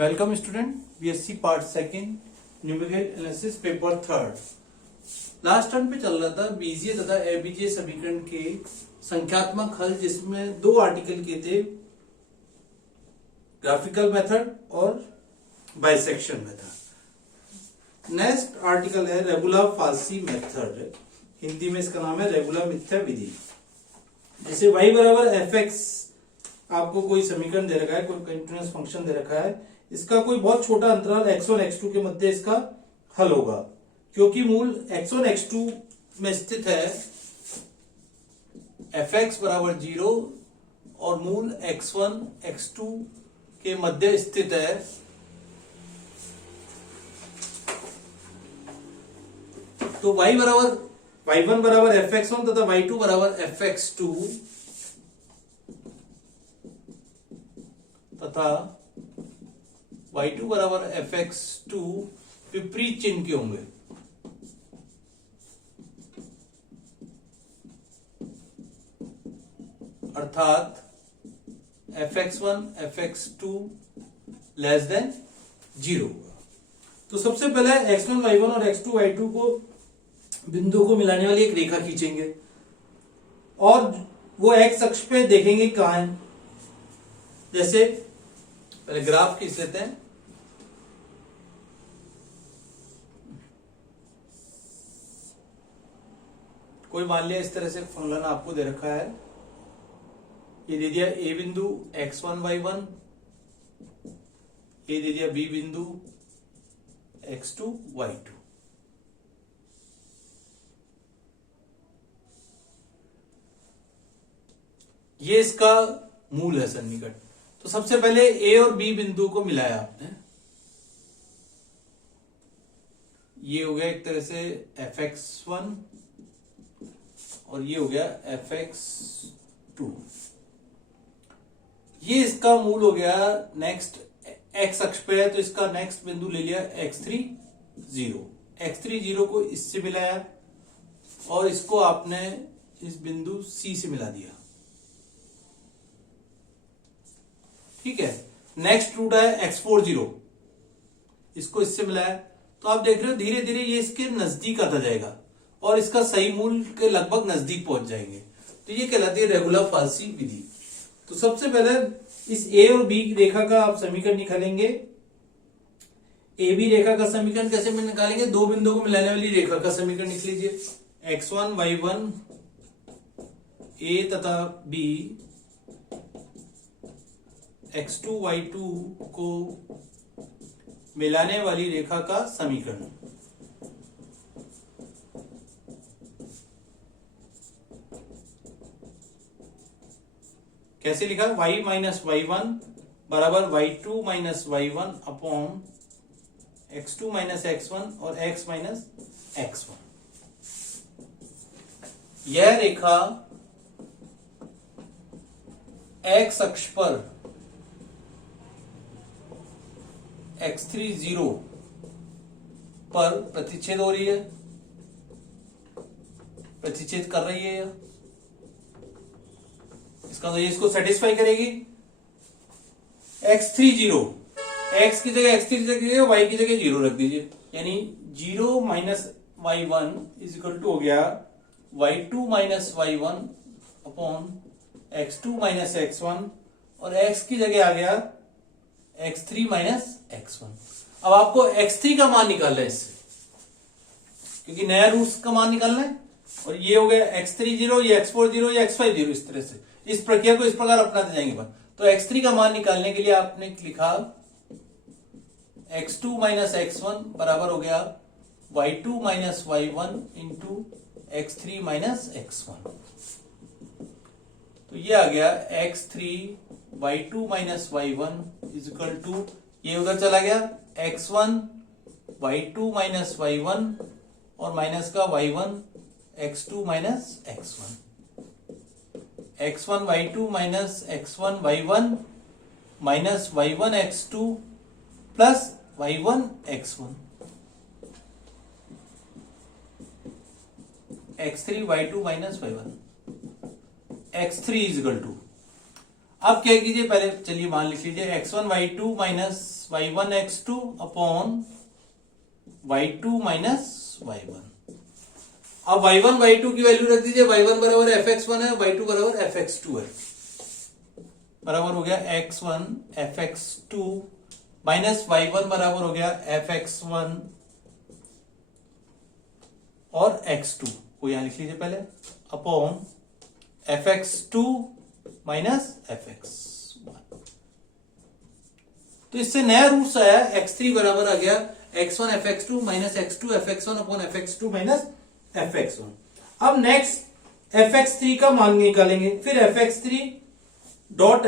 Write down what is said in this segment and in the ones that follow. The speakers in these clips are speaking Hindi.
Welcome student, BSc part second, numerical analysis paper third. Last term पे चल रहा था बीजीय तथा एबीजीय समीकरण के संख्यात्मक हल, जिसमें दो आर्टिकल के थे, ग्राफिकल मेथड और बाइसेक्शन मेथड। नेक्स्ट आर्टिकल है रेगुला फाल्सी मेथड, हिंदी में इसका नाम है रेगुला मिथ्या विधि। जैसे y बराबर एफ एक्स, आपको कोई समीकरण दे रखा है, कोई कंटीन्यूअस फंक्शन दे रखा है, इसका कोई बहुत छोटा अंतराल x1 x2 के मध्य इसका हल होगा, क्योंकि मूल x1 x2 में स्थित है fx बराबर 0 और मूल x1 x2 के मध्य स्थित है तो y बराबर y1 बराबर fx1 तथा y2 बराबर fx2 तथा y2 बराबर fx2 विपरीत चिन्ह के होंगे। अर्थात fx1 fx2 लेस देन 0 होगा। तो सबसे पहले x1 y1 और x2 y2 को बिंदु को मिलाने वाली एक रेखा खींचेंगे और वो x अक्ष पे देखेंगे कहां है। जैसे पहले ग्राफ खींच लेते हैं। कोई मान लिया इस तरह से फंक्शन आपको दे रखा है, ये दे दिया ए बिंदु x1 y1, ये दे दिया बी बिंदु x2 y2। ये इसका मूल है सन्निकट। तो सबसे पहले ए और बी बिंदु को मिलाया आपने, ये हो गया एक तरह से fx1 और ये हो गया fx2। ये इसका मूल हो गया। नेक्स्ट x अक्ष पे है तो इसका नेक्स्ट बिंदु ले लिया x3 0। x3 0 को इससे मिलाया और इसको आपने इस बिंदु C से मिला दिया। ठीक है। नेक्स्ट रूट है x4 0, इसको इससे मिलाया। तो आप देख रहे हो धीरे धीरे ये इसके नजदीक आता जाएगा और इसका सही मूल के लगभग नजदीक पहुंच जाएंगे। तो ये कहलाती है रेगुला फाल्सी विधि। तो सबसे पहले इस ए और बी रेखा का आप समीकरण निकालेंगे। ए बी रेखा का समीकरण कैसे में निकालेंगे? दो बिंदुओं को मिलाने वाली रेखा का समीकरण लिख लीजिए। x1 y1 ए तथा बी x2 y2 को मिलाने वाली रेखा का समीकरण। कैसे लिखा? y माइनस y1 बराबर y2 minus y1 upon x2 minus x1 और x माइनस x1। यह रेखा x अक्ष पर x3 0 पर प्रतिच्छेद हो रही है, प्रतिच्छेद कर रही है। इसका तो ये इसको सेटिस्फाई करेगी। x3 0, x की जगह x3 रख दीजिए, y की जगह 0 रख दीजिए, यानी 0 minus y1 is equal to हो गया y2 minus y1 upon x2 minus x1 और x की जगह आ गया x3 माइनस x1। अब आपको x3 का मान निकालना है इससे, क्योंकि नया रूट का मान निकालना है। और ये हो गया x3 0, ये x4 0, ये x5 0। इस तरह से इस प्रक्रिया को इस प्रकार अपनाते जाएंगे। तो x3 का मान निकालने के लिए आपने लिखा x2 माइनस x1 बराबर हो गया y2 minus y1 into x3 minus x1। तो ये आ गया x3 y2 minus y1 is equal to, ये उधर चला गया x1 y2 माइनस y1 और माइनस का y1 x2 minus x1, x1 y2 minus x1 y1 minus y1 x2 plus y1 x1, x3 y2 minus y1, x3 is equal to. अब क्या कीजिए, पहले चलिए मान लिख लीजिए x1 y2 minus y1 x2 upon y2 minus y1। अब y1 y2 की वैल्यू रख दीजिए, y1 बराबर fx1 है, y2 बराबर fx2 है, बराबर हो गया x1 fx2 माइनस y1 बराबर हो गया fx1 और x2 को यहां लिख लीजिए पहले, अपॉन fx2 माइनस fx1। तो इससे नया रूट्स आया, x3 बराबर आ गया x1 fx2 minus x2 fx1 upon fx2 minus fx1। अब नेक्स्ट fx3 का मान निकालेंगे, फिर fx3 डॉट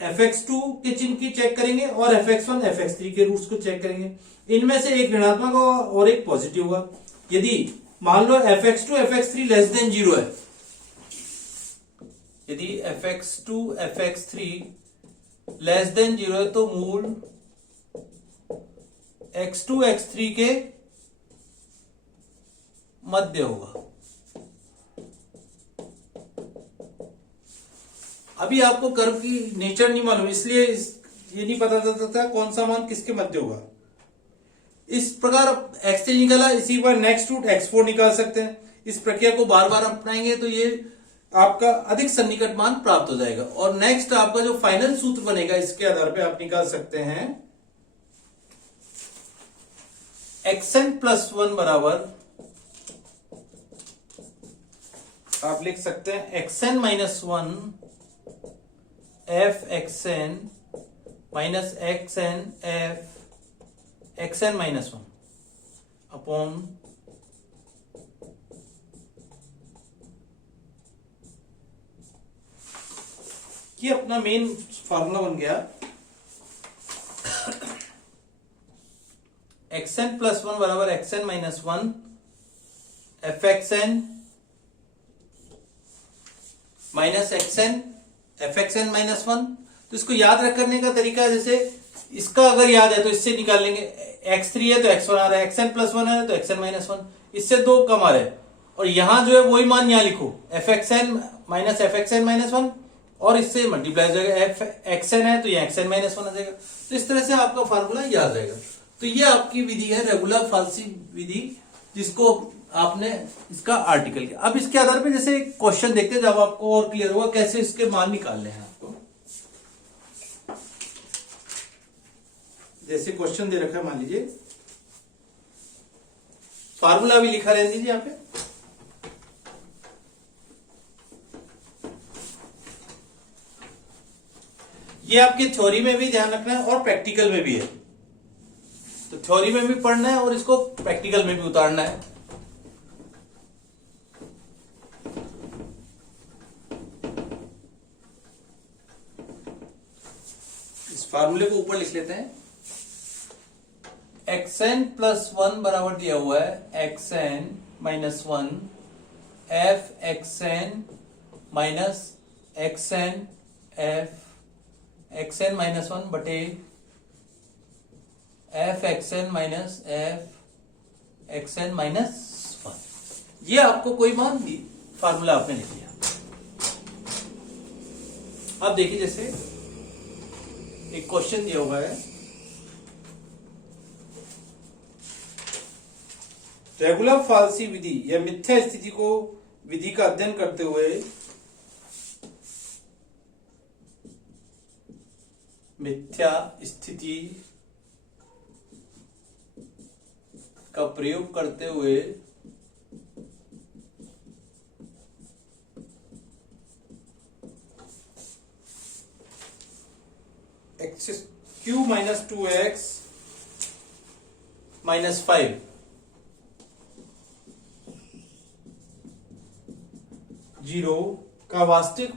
fx2 के चिन्ह की चेक करेंगे और fx1 fx3 के रूट्स को चेक करेंगे। इनमें से एक ऋणात्मक होगा और एक पॉजिटिव होगा। यदि मान लो fx2 fx3 लेस देन 0 है, यदि fx2 fx3 लेस देन 0 है तो मूल x2 x3 के मध्य होगा। अभी आपको कर्व की नेचर नहीं मालूम, इसलिए ये नहीं पता चलता कौन सा मान किसके मध्य होगा। इस प्रकार x3 निकाला, इसी बार नेक्स्ट रूट x4 निकाल सकते हैं। इस प्रक्रिया को बार बार अपनाएंगे तो ये आपका अधिक सन्निकट मान प्राप्त हो जाएगा। और नेक्स्ट आपका जो फाइनल सूत्र बनेगा, इसके आधार पे आप निकाल सकते हैं xn प्लस 1 बराबर, आप लिख सकते हैं xn minus 1 f xn minus xn f xn minus 1 upon ये अपना मेन फार्मूला बन गया। xn प्लस 1 बराबर xn minus 1 f xn minus xn f xn minus 1। तो इसको याद रख करने का तरीका, जैसे इसका अगर याद है तो इससे निकाल लेंगे, x3 है तो x1 आ रहा है, xn प्लस 1 है तो xn माइनस 1, इससे 2 कम आ रहे हैं। और यहां जो है वही मान यहां लिखो, f xn minus f xn minus 1, और इससे मल्टीप्लाई हो जाएगा, f xn है तो ये xn माइनस 1 आ जाएगा। तो इस तरह से आपका फार्मूला याद रहेगा। तो ये आपकी विधि है रेगुलर फाल्सी विधि, जिसको आपने इसका आर्टिकल किया। अब इसके आधार पे जैसे क्वेश्चन देखते हैं, जब आपको और क्लियर होगा कैसे इसके मान निकालने हैं आपको। जैसे क्वेश्चन दे रखा है, मान लीजिए फार्मूला भी लिखा रहने दीजिए यहां पे। ये आपके थ्योरी में भी ध्यान रखना है और प्रैक्टिकल में भी है। तो थ्योरी में भी पढ़ना है और इसको प्रैक्टिकल में भी उतारना है। इस फार्मूले को ऊपर लिख लेते हैं। xn प्लस 1 बराबर दिया हुआ है xn minus 1 f xn minus xn f xn minus 1 बटे f xn minus f xn minus 1। ये आपको कोई मान दी, फार्मूला आपने लिख लिया। अब देखिए, जैसे एक क्वेश्चन दिया हुआ है, रेगुलर फाल्सी विधि या मिथ्या स्थिति को विधि का अध्ययन करते हुए मिथ्या स्थिति का प्रयोग करते हुए x Q minus 2x minus 5 0 का वास्तविक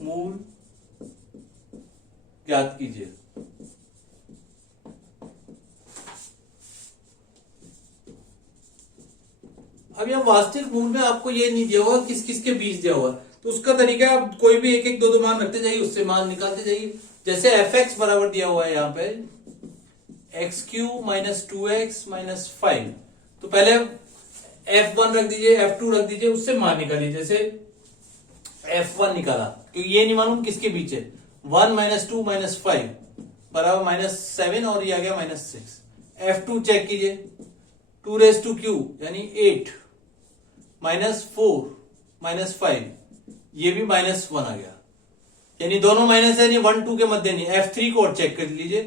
मूल ज्ञात कीजिए। अब यह वास्तविक मूल में आपको ये नहीं दिया हुआ किस किस के बीच दिया हुआ, तो उसका तरीका है आप कोई भी एक एक दो मान रखते जाइए, उससे मान निकालते जाइए। जैसे एफ एक्स बराबर दिया हुआ है यहाँ पे x cube minus 2x minus 5। तो पहले f1 रख दीजिए, f2 रख दीजिए, उससे मान निकालिए। जैसे f1 निकाला क्योंकि ये नहीं मालूम किसके बीच है, 1 माइनस 2 माइनस 5 बराबर -7 और ये आ गया -6। f2 चेक कीजिए, 2 रेज टू क्यूब यानी 8 माइनस 4 माइनस 5, ये भी -1 आ गया, यानी दोनों माइनस है, 1 2 के मध्य नहीं। f3 को और चेक कर लीजिए,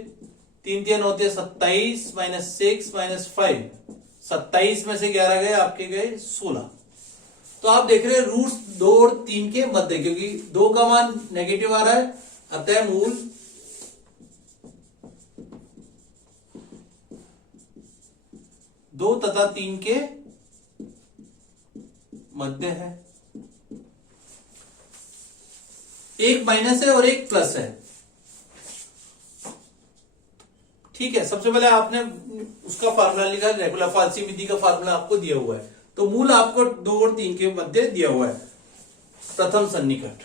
3 3 होते 27 माइनस 6 माइनस 5, 27 में से 11 गए, आपके गए 16। तो आप देख रहे हैं रूट्स 2 और 3 के मध्य, क्योंकि 2 का मान नेगेटिव आ रहा है, अतः मूल 2 तथा 3 के मध्य है। एक माइनस है और एक प्लस है। ठीक है, सबसे पहले आपने उसका फार्मूला लिखा, रेगुलर फाल्सी विधि का फार्मूला आपको दिया हुआ है। तो मूल आपको 2 और 3 के मध्य दिया हुआ है, प्रथम सन्निकट।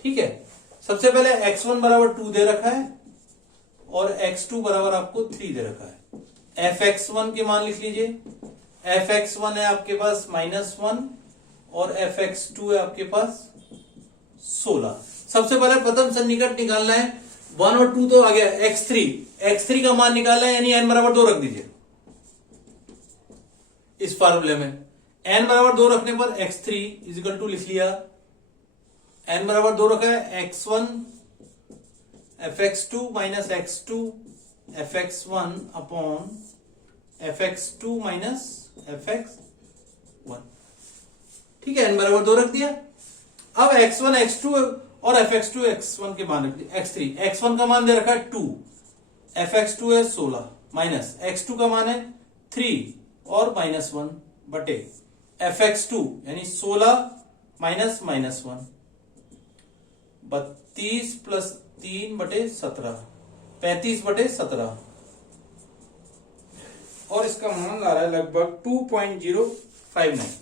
ठीक है, सबसे पहले x1 बराबर 2 दे रखा है और x2 बराबर आपको 3 दे रखा है। fx1 के मान लिख लीजिए, fx1 है आपके पास -1 और fx2 है आपके पास 16। सबसे पहले प्रथम सन्निकट निकालना है, 1 और 2 तो आ गया, x3 का मान निकालना है, यानी n बराबर 2 रख दीजिए इस फार्मूले में। n बराबर 2 रखने पर x3 इजिकल टू लिख लिया, n बराबर 2 रखा है, x1 fx2 minus x2 fx1 upon fx2 minus fx1। ठीक है, n बराबर 2 रख दिया। अब x1 x2 और fx2 x1 के मान रख दिए। x1 का मान दे रखा है 2, fx2 है 16 माइनस x2 का मान है 3 और -1 बटे fx2 यानी 16 माइनस -1, 32 प्लस 3 बटे 17, 35 बटे 17, और इसका मान आ रहा है लगभग 2.059।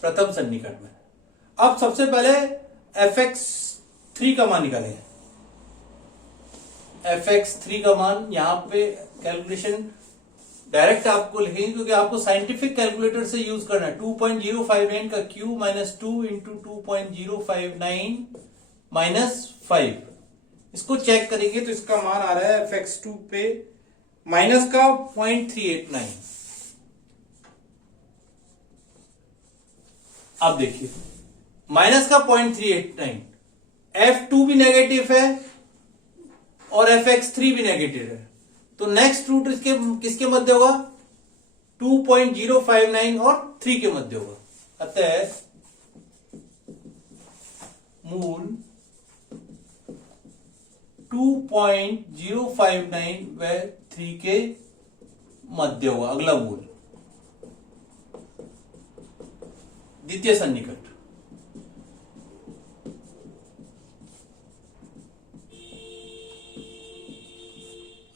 प्रथम सन्निकट में। अब सबसे पहले fx3 का मान निकालेंगे। fx3 का मान यहां पे कैलकुलेशन डायरेक्ट आपको लिखेंगे, क्योंकि आपको साइंटिफिक कैलकुलेटर से यूज करना है। 2.059 का क्यूब माइनस 2 इंटू 2.059 माइनस 5, इसको चेक करेंगे तो इसका मान आ रहा है fx2 पे माइनस का 0.389। अब देखिए माइनस का 0.389, f2 भी नेगेटिव है और fx3 भी नेगेटिव है, तो नेक्स्ट रूट इसके किसके मध्य होगा, 2.059 और 3 के मध्य होगा। अतः मूल 2.059 व 3 के मध्य होगा अगला मूल, द्वितीय सन्निकट।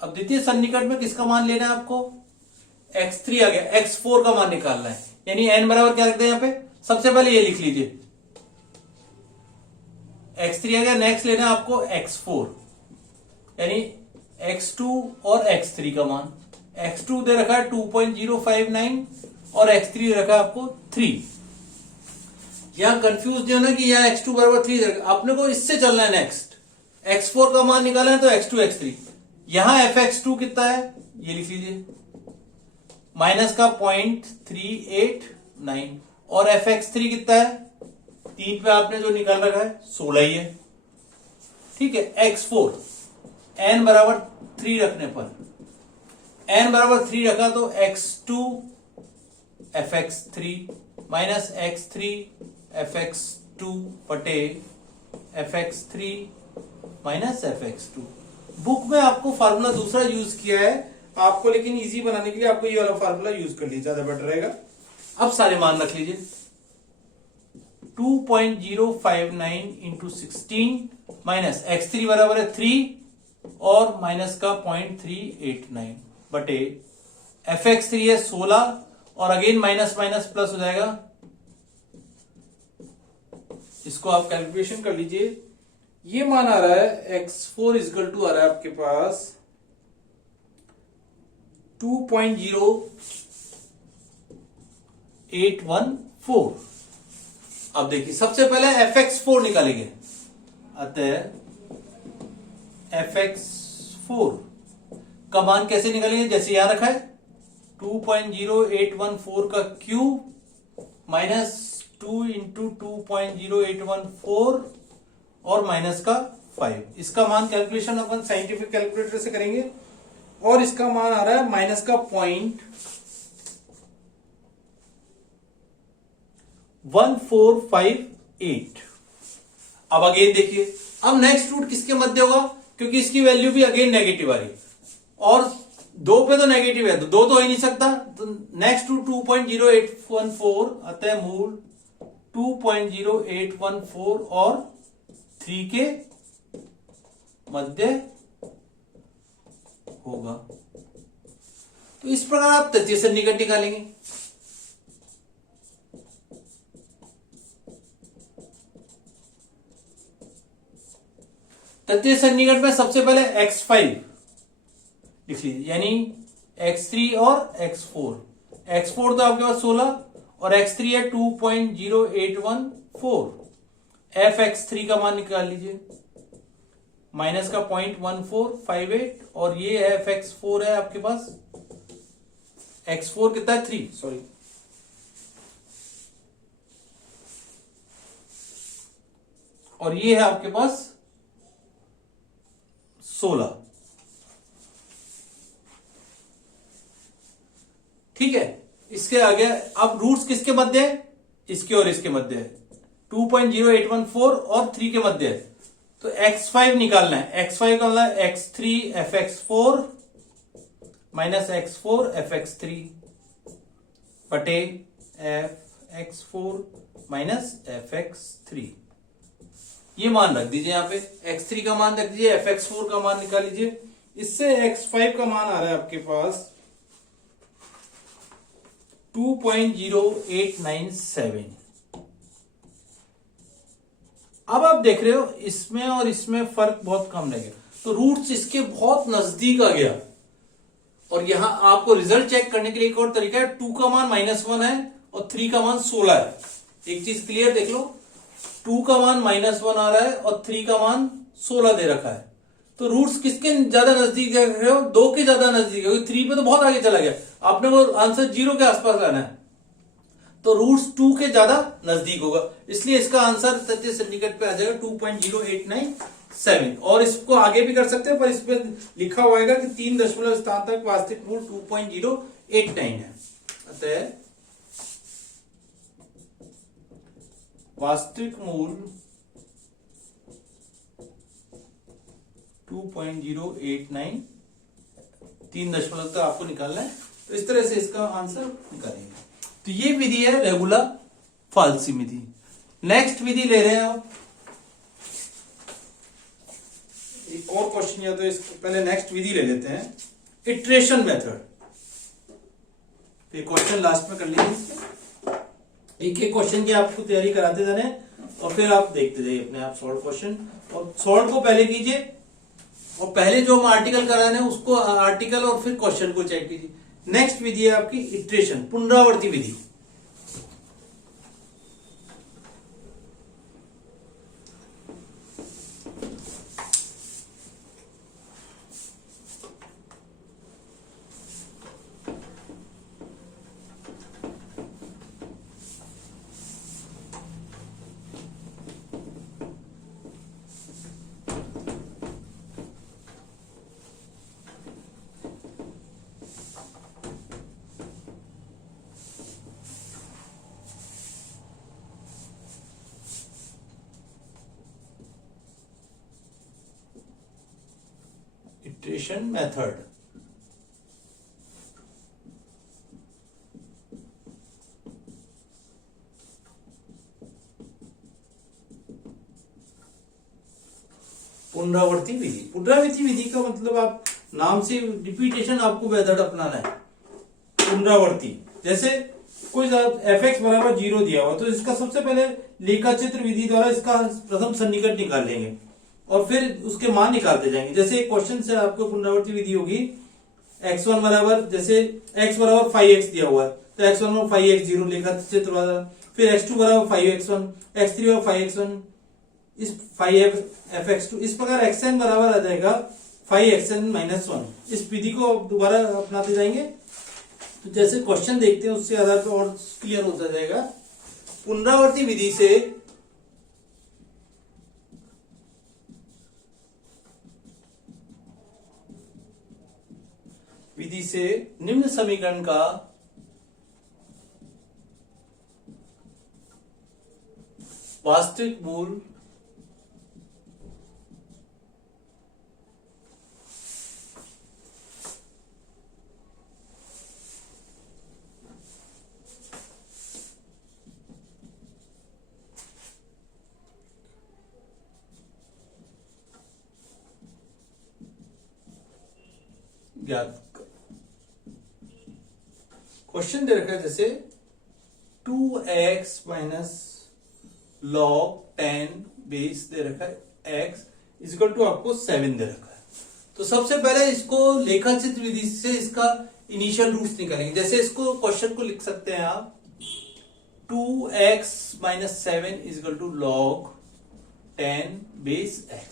अब द्वितीय सन्निकट में किसका मान लेना है आपको, x3 आ गया, x4 का मान निकालना है, यानी n बराबर क्या रखते हैं यहां पे, सबसे पहले ये लिख लीजिए, x3 आ गया, नेक्स्ट लेना है आपको x4 यानी x2 और x3 का मान। x2 दे रखा है 2.059 और x3 दे रखा है आपको 3। यहां कंफ्यूज जो है ना कि यहां x2 बराबर 3 दे रखा, आपने को इससे चलना है। नेक्स्ट x4 का मान निकालना है तो x2 x3, यहां fx2 कितना है ये लिख लीजिए, माइनस का 0.389 और fx3 कितना है, 3 पे आपने जो निकाल रखा है 16 ही है। ठीक है, x4 n बराबर 3 रखने पर, n बराबर 3 रखा तो x2 fx3 minus x3 fx2 बटे fx3 माइनस fx2। बुक में आपको फार्मूला दूसरा यूज किया है आपको, लेकिन इजी बनाने के लिए आपको ये वाला फार्मूला यूज कर लीजिए, ज्यादा बेटर रहेगा। अब सारे मान रख लीजिए, 2.059 इंटू 16 माइनस x3 बराबर है 3 और माइनस का 0.389 बटे fx3 है 16 और अगेन माइनस माइनस प्लस हो जाएगा। इसको आप कैलकुलेशन कर लीजिए। ये मान आ रहा है x4 इजकल टू आ रहा है आपके पास 2.0814। अब देखिए सबसे पहले fx4 निकालेंगे। अतः fx4 का मान कैसे निकालेंगे, जैसे यहां रखा है 2.0814 का क्यूब माइनस 2 इंटू 2.0814 और माइनस का 5। इसका मान कैलकुलेशन अपन साइंटिफिक कैलकुलेटर से करेंगे और इसका मान आ रहा है माइनस का 0.1458। अब अगेन देखिए, अब नेक्स्ट रूट किसके मध्य होगा, क्योंकि इसकी वैल्यू भी अगेन नेगेटिव आ रही और 2 पे तो नेगेटिव है तो 2 तो हो ही नहीं सकता। तो नेक्स्ट रूट 2.0814 अतः मूल 2.0814 और 3 के मध्य होगा। तो इस प्रकार आप तृतीय सन्निकट निकालेंगे। तृतीय सन्निकट में सबसे पहले x5 लिख लीजिए, यानी x3 और x4। x4 तो आपके पास 16 और x3 है 2.0814। fx3 का मान निकाल लीजिए, माइनस का 0.1458 और ये fx4 है आपके पास, x4 कितना है 3, सॉरी और ये है आपके पास 16। ठीक है, इसके आगे अब रूट्स किसके मध्य है, इसके और इसके मध्य है, 2.0814 और 3 के मध्य है। तो x5 निकालना है, x5 का मतलब x3 fx4 minus x4 fx3 बटे fx4 माइनस fx3। ये मान रख दीजिए, यहां पे x3 का मान रख दीजिए, fx4 का मान निकाल लीजिए। इससे x5 का मान आ रहा है आपके पास 2.0897। अब आप देख रहे हो इसमें और इसमें फर्क बहुत कम रह गया, तो रूट्स इसके बहुत नजदीक आ गया। और यहां आपको रिजल्ट चेक करने के लिए एक और तरीका है, 2 का मान -1 है और 3 का मान 16 है। एक चीज क्लियर देख लो, 2 का मान -1 आ रहा है और 3 का मान 16 दे रखा है। तो रूट्स किसके ज्यादा नजदीक देख रहे हो, 2 के ज्यादा नजदीक है, 3 पे तो बहुत आगे चला गया। आपने को आंसर 0 के आसपास लाना है, तो रूट्स 2 के ज्यादा नजदीक होगा, इसलिए इसका आंसर तृतीय सन्निकट पे आ जाएगा 2.0897। और इसको आगे भी कर सकते हैं, पर इसमें लिखा हुआ है कि 3 दशमलव स्थान तक वास्तविक मूल 2.089 है। अतः वास्तविक मूल 2.089 3 दशमलव तक आपको निकालना है। तो इस तरह से इसका आंसर निकालेंगे। तो ये विधि है रेगुलर फाल्सी विधि। नेक्स्ट विधि ले रहे हैं आप, एक और क्वेश्चन, या तो इसको पहले नेक्स्ट विधि ले लेते हैं, इटरेशन मेथड। फिर क्वेश्चन लास्ट में कर लेंगे। एक एक क्वेश्चन की आपको तैयारी कराते जाने और फिर आप देखते जाइए अपने आप सॉल्व क्वेश्चन। और सॉल्व को पहले कीजिए और पहले जो हम आर्टिकल करा रहे हैं उसको आर्टिकल और फिर क्वेश्चन को चेक कीजिए। नेक्स्ट विधि है आपकी इटरेशन, पुनरावर्ती विधि। Iteration method. पुनरावर्ती विधि। पुनरावर्ती विधि का मतलब आप नाम से रिपीटेशन आपको मेथड अपनाना है। पुनरावर्ती जैसे कोई f(x) बराबर 0 दिया हुआ तो इसका सबसे पहले लेखाचित्र विधि द्वारा इसका प्रथम सन्निकट निकाल लेंगे और फिर उसके मान निकालते जाएंगे। जैसे एक क्वेश्चन से आपको पुनरावर्ती विधि होगी x1 बराबर, जैसे x बराबर 5x दिया हुआ है तो x1 बराबर 5x 0 लेखाचित्र वाला, फिर x2 बराबर 5x1, x3 बराबर 5x1, इस 5fx2, इस प्रकार xn बराबर आ जाएगा 5xn - 1। इस विधि को दोबारा अपनाते जाएंगे। तो जैसे क्वेश्चन देखते हैं उससे आधार पर और क्लियर होता जाएगा। पुनरावर्ती विधि से निम्न समीकरण का वास्तविक मूल ज्ञात। क्वेश्चन दे रखा है जैसे 2x माइनस log 10 बेस दे रखा है x इक्वल टू आपको 7 दे रखा है। तो सबसे पहले इसको लेखाचित्र विधि से इसका इनिशियल रूट्स निकालेंगे। जैसे इसको क्वेश्चन को लिख सकते हैं आप 2x minus 7 equal to log 10 base x,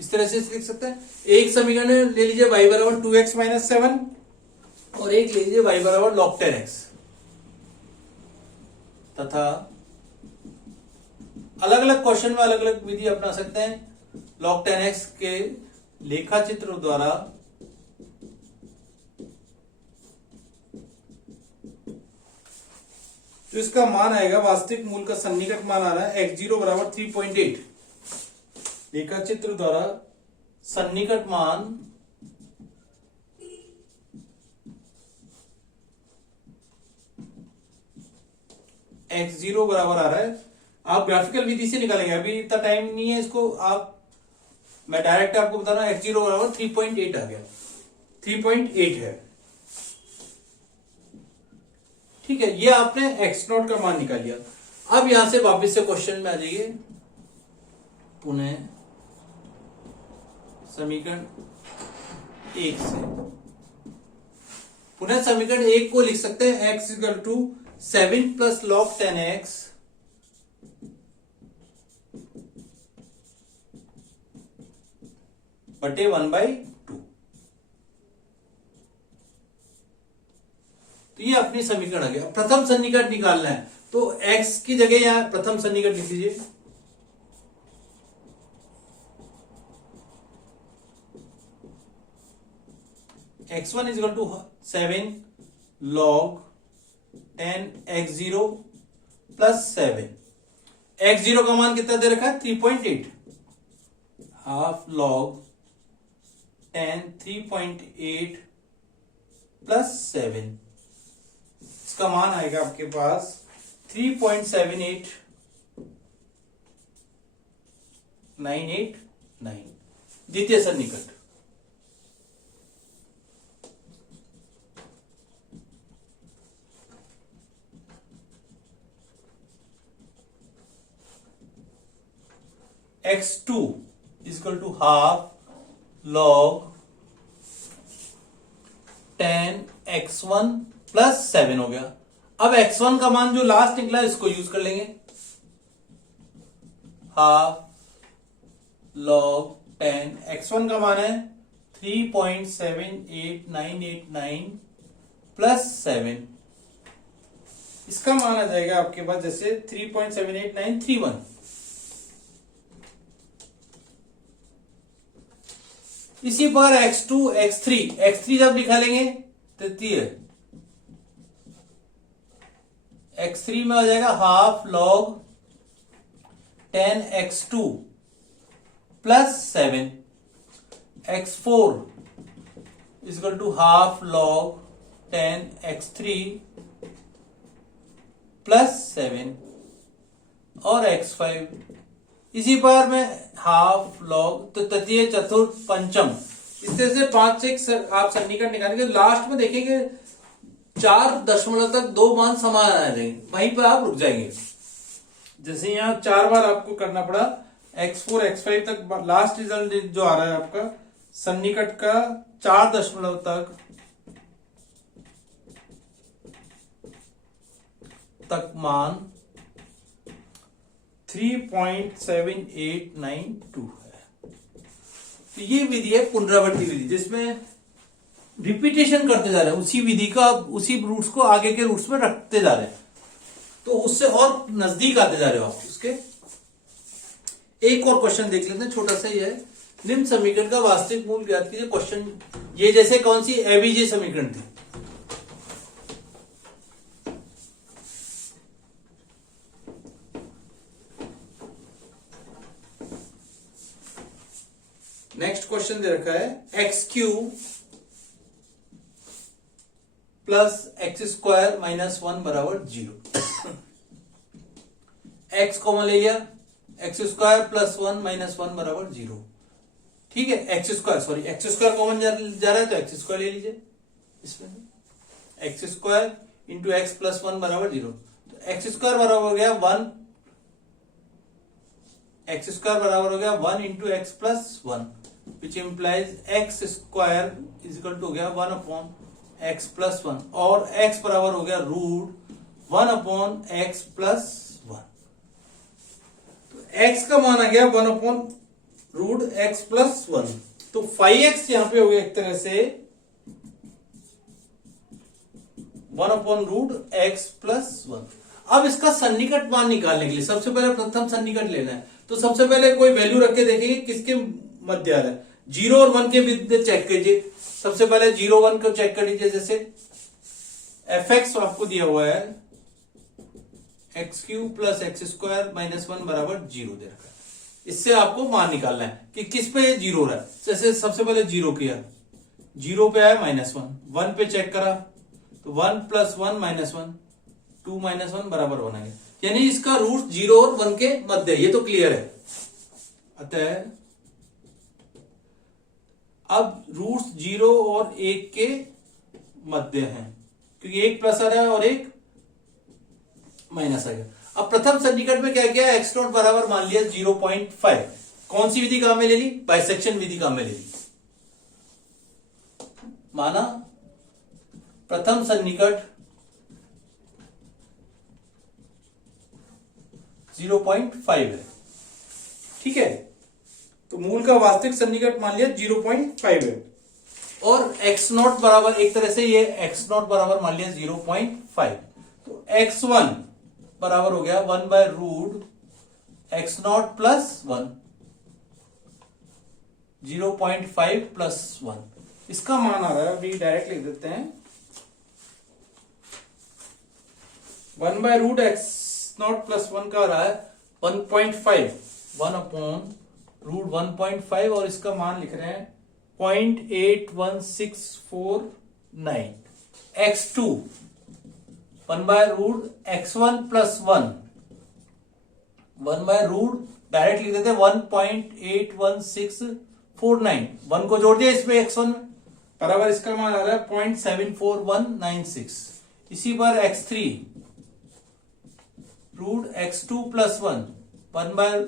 इस तरह से लिख सकते हैं। एक समीकरण ले लीजिए y बराबर 2x माइनस 7 और एक ले लीजिए y बराबर log 10x, तथा अलग अलग क्वेश्चन में अलग अलग विधि अपना सकते हैं। log 10x के लेखाचित्र द्वारा जो इसका मान आएगा, वास्तविक मूल का सन्निकट मान आ रहा है x0 बराबर 3.8। लेखाचित्र द्वारा सन्निकट मान x0 बराबर आ रहा है, आप ग्राफिकल विधि से निकालेंगे, अभी इतना टाइम नहीं है इसको, मैं डायरेक्ट आपको बता रहा हूं x0 बराबर 3.8 आ गया, 3.8 है। ठीक है, ये आपने x0 का मान निकाल लिया। अब यहां से वापस से क्वेश्चन में आ जाइए। पुनः समीकरण 1 से, पुनः समीकरण 1 को लिख सकते हैं x equal to 7 plus log 10x बटे 1/2। तो ये अपनी समीकरण आ गया। प्रथम सन्निकट निकालना है तो x की जगह यहां प्रथम सन्निकट लिख लीजिए। x1 is equal to 7 log 10 x0 plus 7। x0 का मान कितना दे रखा है 3.8, हाफ log 10 3.8 प्लस 7, इसका मान आएगा आपके पास 3.78 989। द्वितीय सन्निकट x2 equal to half log 10 x1 plus 7 हो गया। अब x1 का मान जो लास्ट निकला इसको यूज कर लेंगे, हाफ log 10 x1 का मान है 3.78989 प्लस 7, इसका मान आ जाएगा आपके पास जैसे 3.78931। इसी पर x2 x3 जब निकालेंगे तृतीय x3 में आ जाएगा half log 10 x2 plus 7, x4 equal to half log 10 x3 plus 7 और x5 इसी बार में हाफ लॉग, तो तृतीय चतुर्थ पंचम, इस तरह से 5 से आप सन्निकट निकालेंगे। लास्ट में देखेंगे 4 दशमलव तक 2 मान समान आ जाएंगे, वहीं पर आप रुक जाएंगे। जैसे यहाँ 4 बार आपको करना पड़ा, x4 x5 तक लास्ट रिजल्ट जो आ रहा है आपका सन्निकट का 4 दशमलव तक मान 3.7892 है। तो ये विधि है पुनरावृत्ति विधि, जिसमें रिपीटेशन करते जा रहे हैं, उसी विधि का उसी रूट्स को आगे के रूट्स में रखते जा रहे हैं, तो उससे और नजदीक आते जा रहे हो आप उसके। एक और क्वेश्चन देख लेते हैं, छोटा सा ही है। निम्न समीकरण का वास्तविक मूल ज्ञात कीजिए। क्वेश्चन ये जैसे कौन सी एबीजे समीकरण थी, नेक्स्ट क्वेश्चन दे रखा है x cube plus x square minus 1 बराबर 0। एक्स कॉमन ले लिया, एक्स स्क्वायर प्लस 1 माइनस 1 बराबर 0। ठीक है, एक्स स्क्वायर कॉमन जा रहा है तो एक्स स्क्वायर ले लीजिए। इसमें x square into x plus 1 बराबर 0, तो एक्स स्क्वायर बराबर हो गया 1, एक्स स्क्वायर बराबर हो गया 1 into x plus 1, which implies x square is equal to हो गया 1 अपॉन एक्स प्लस 1, और एक्स बराबर हो गया रूट 1 अपॉन एक्स प्लस 1। तो एक्स का मान आ गया 1 अपॉन रूट एक्स प्लस 1, तो 5x यहां पे हो गया एक तरह से 1 अपॉन रूट एक्स प्लस 1। अब इसका सन्निकट मान निकालने के लिए सबसे पहले प्रथम सन्निकट लेना है, तो सबसे पहले कोई वैल्यू रख के देखेंगे किसके मध्य आ रहा है। 0 और 1 के मध्य चेक कीजिए। सबसे पहले 0 1 को चेक कर लीजिए। जैसे fx आपको दिया हुआ है x cube plus x square minus 1 बराबर 0 दे रखा है। इससे आपको मान निकालना है कि किस पे 0 हो रहा है। जैसे सबसे पहले 0 किया, 0 पे आया माइनस 1, 1 पे चेक करा तो 1 प्लस 1 माइनस 1, 2 माइनस 1 बराबर 1 आ गया, यानी इसका रूट 0 और 1 के मध्य है, ये तो क्लियर है। अतः अब रूट्स 0 और 1 के मध्य हैं, क्योंकि एक प्लस आ रहा है और एक माइनस आ गया। अब प्रथम सन्निकट में क्या किया, एक्स नॉट बराबर मान लिया 0.5। कौन सी विधि काम में ले ली, बाइसेक्शन विधि काम में ले ली। माना प्रथम सन्निकट 0.5 है, ठीक है, तो मूल का वास्तविक सन्निकट मान लिया 0.5 है, और x नॉट बराबर एक तरह से ये x नॉट बराबर मान लिया 0.5, तो x1 बराबर हो गया 1 by root x nought plus 1, 0.5 plus 1। इसका मान आ रहा है, अभी डायरेक्ट लिख देते हैं, 1 by root x nought plus 1 का आ रहा है 1.5, 1 अपॉन रूट 1.5, और इसका मान लिख रहे हैं 0.81649। x2 1 by root x1 plus 1, 1 by root direct लिख देते हैं 1.81649, 1 को जोड़ दिया इसमें x1 में, बराबर इसका मान आ रहा है 0.74196। इसी बार x3 root x2 plus 1, 1 bye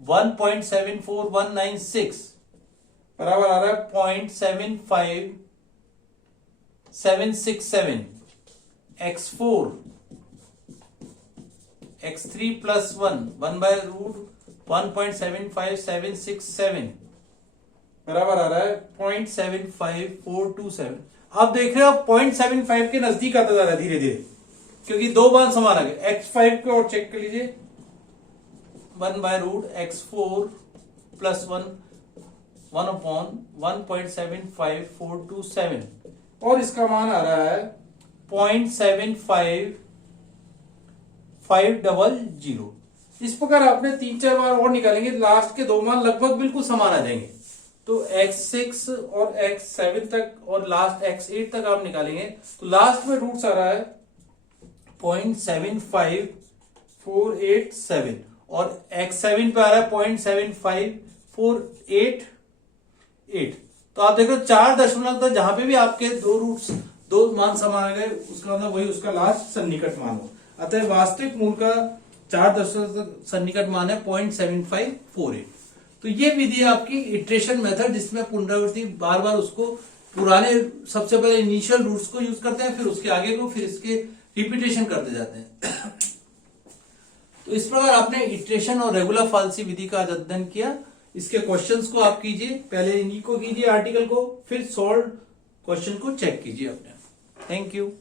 1.74196 बराबर आ रहा है 0.75767। x4 x3 plus 1, 1 by root 1.75767 बराबर आ रहा है 0.75427। आप देख रहे हो 0.75 के नजदीक आता जा रहा है धीरे धीरे, क्योंकि 2 मान समान आ गए। x5 को और चेक कर लीजिए, 1 by root x4 plus 1, 1 upon 1.75427, और इसका मान आ रहा है 0.75500। इस प्रकार आपने 3-4 बार और निकालेंगे, लास्ट के 2 मान लगभग बिल्कुल समान आ जाएंगे। तो x6 और x7 तक और लास्ट x8 तक आप निकालेंगे, तो लास्ट में रूट्स आ रहा है 0.75487, और x7 पे आ रहा है 0.75488। तो आप देख रहे हो 4 दशमलव तक जहां पे भी आपके दो मान समान आ गए, उसका मतलब वही उसका लास्ट सन्निकट मान हो। अतः वास्तविक मूल का 4 दशमलव तक सन्निकट मान है 0.7548। तो ये विधि है आपकी इटरेशन मेथड, जिसमें पुनरावृत्ति बार बार उसको पुराने सबसे पहले इनिशियल रूट्स को यूज करते हैं, फिर उसके आगे को, फिर इसके रिपीटेशन करते जाते हैं। तो इस प्रकार आपने इटरेशन और रेगुलर फाल्सी विधि का अध्ययन किया। इसके क्वेश्चंस को आप कीजिए, पहले इन्हीं को कीजिए आर्टिकल को, फिर सॉल्व क्वेश्चन को चेक कीजिए अपने। Thank you.